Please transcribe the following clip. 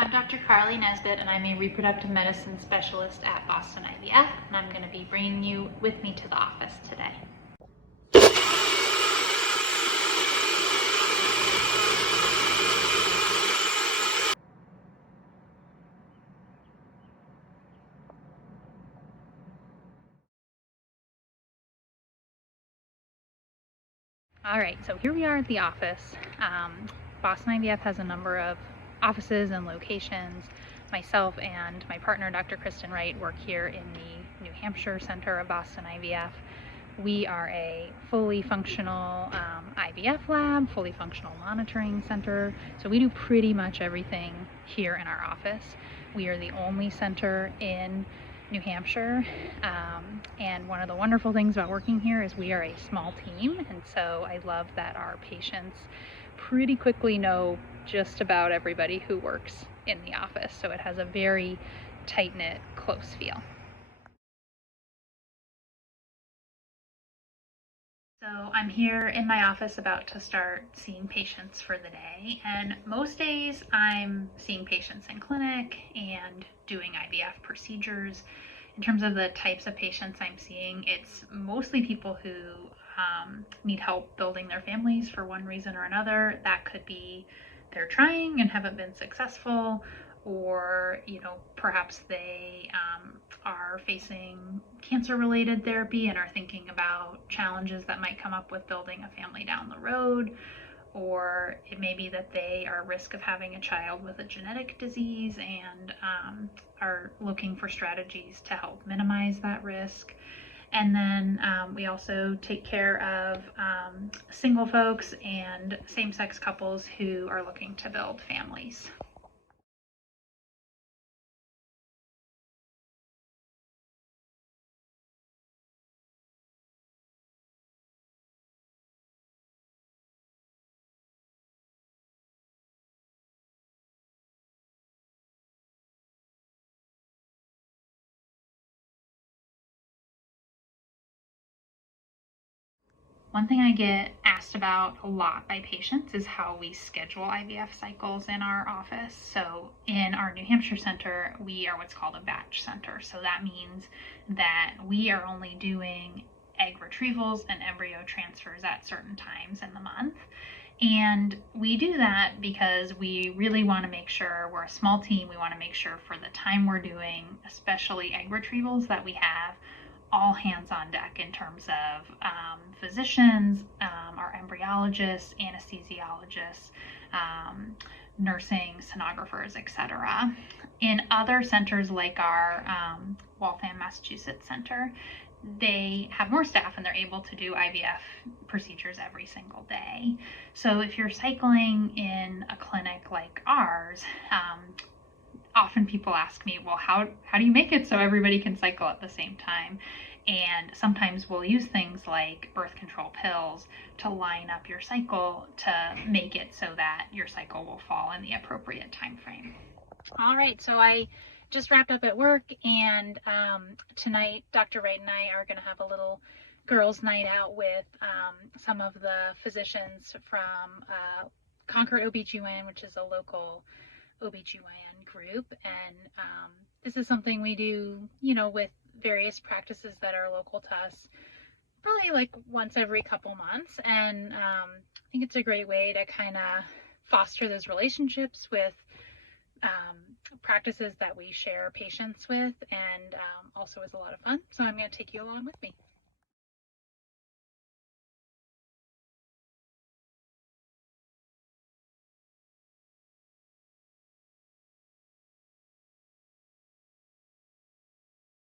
I'm Dr. Carleigh Nesbit, and I'm a reproductive medicine specialist at Boston IVF, and I'm going to be bringing you with me to the office today. All right, so here we are at the office. Boston IVF has a number of offices and locations. Myself and my partner, Dr. Kristen Wright, work here in the New Hampshire Center of Boston IVF. We are a fully functional IVF lab, fully functional monitoring center. So we do pretty much everything here in our office. We are the only center in New Hampshire, and one of the wonderful things about working here is we are a small team, and so I love that our patients pretty quickly know just about everybody who works in the office, so it has a very tight-knit, close feel. So I'm here in my office about to start seeing patients for the day, and most days I'm seeing patients in clinic and doing IVF procedures. In terms of the types of patients I'm seeing, it's mostly people who need help building their families for one reason or another. That could be they're trying and haven't been successful, or perhaps they are facing cancer-related therapy and are thinking about challenges that might come up with building a family down the road, or it may be that they are at risk of having a child with a genetic disease and are looking for strategies to help minimize that risk. And then we also take care of single folks and same-sex couples who are looking to build families. One thing I get asked about a lot by patients is how we schedule IVF cycles in our office. So in our New Hampshire center, we are what's called a batch center. So that means that we are only doing egg retrievals and embryo transfers at certain times in the month. And we do that because we really want to make sure we're a small team. We want to make sure for the time we're doing, especially egg retrievals, that we have all hands on deck in terms of physicians, our embryologists, anesthesiologists, nursing, sonographers, etc. In other centers like our Waltham, Massachusetts center, they have more staff and they're able to do IVF procedures every single day. So if you're cycling in a clinic like ours, often people ask me, well, how do you make it so everybody can cycle at the same time? And sometimes we'll use things like birth control pills to line up your cycle to make it so that your cycle will fall in the appropriate time frame. All right, so I just wrapped up at work, and tonight Dr. Wright and I are going to have a little girls' night out with some of the physicians from Conquer OBGYN, which is a local OBGYN group, and this is something we do, with various practices that are local to us, probably like once every couple months, and I think it's a great way to kind of foster those relationships with practices that we share patients with, and also is a lot of fun. So I'm going to take you along with me.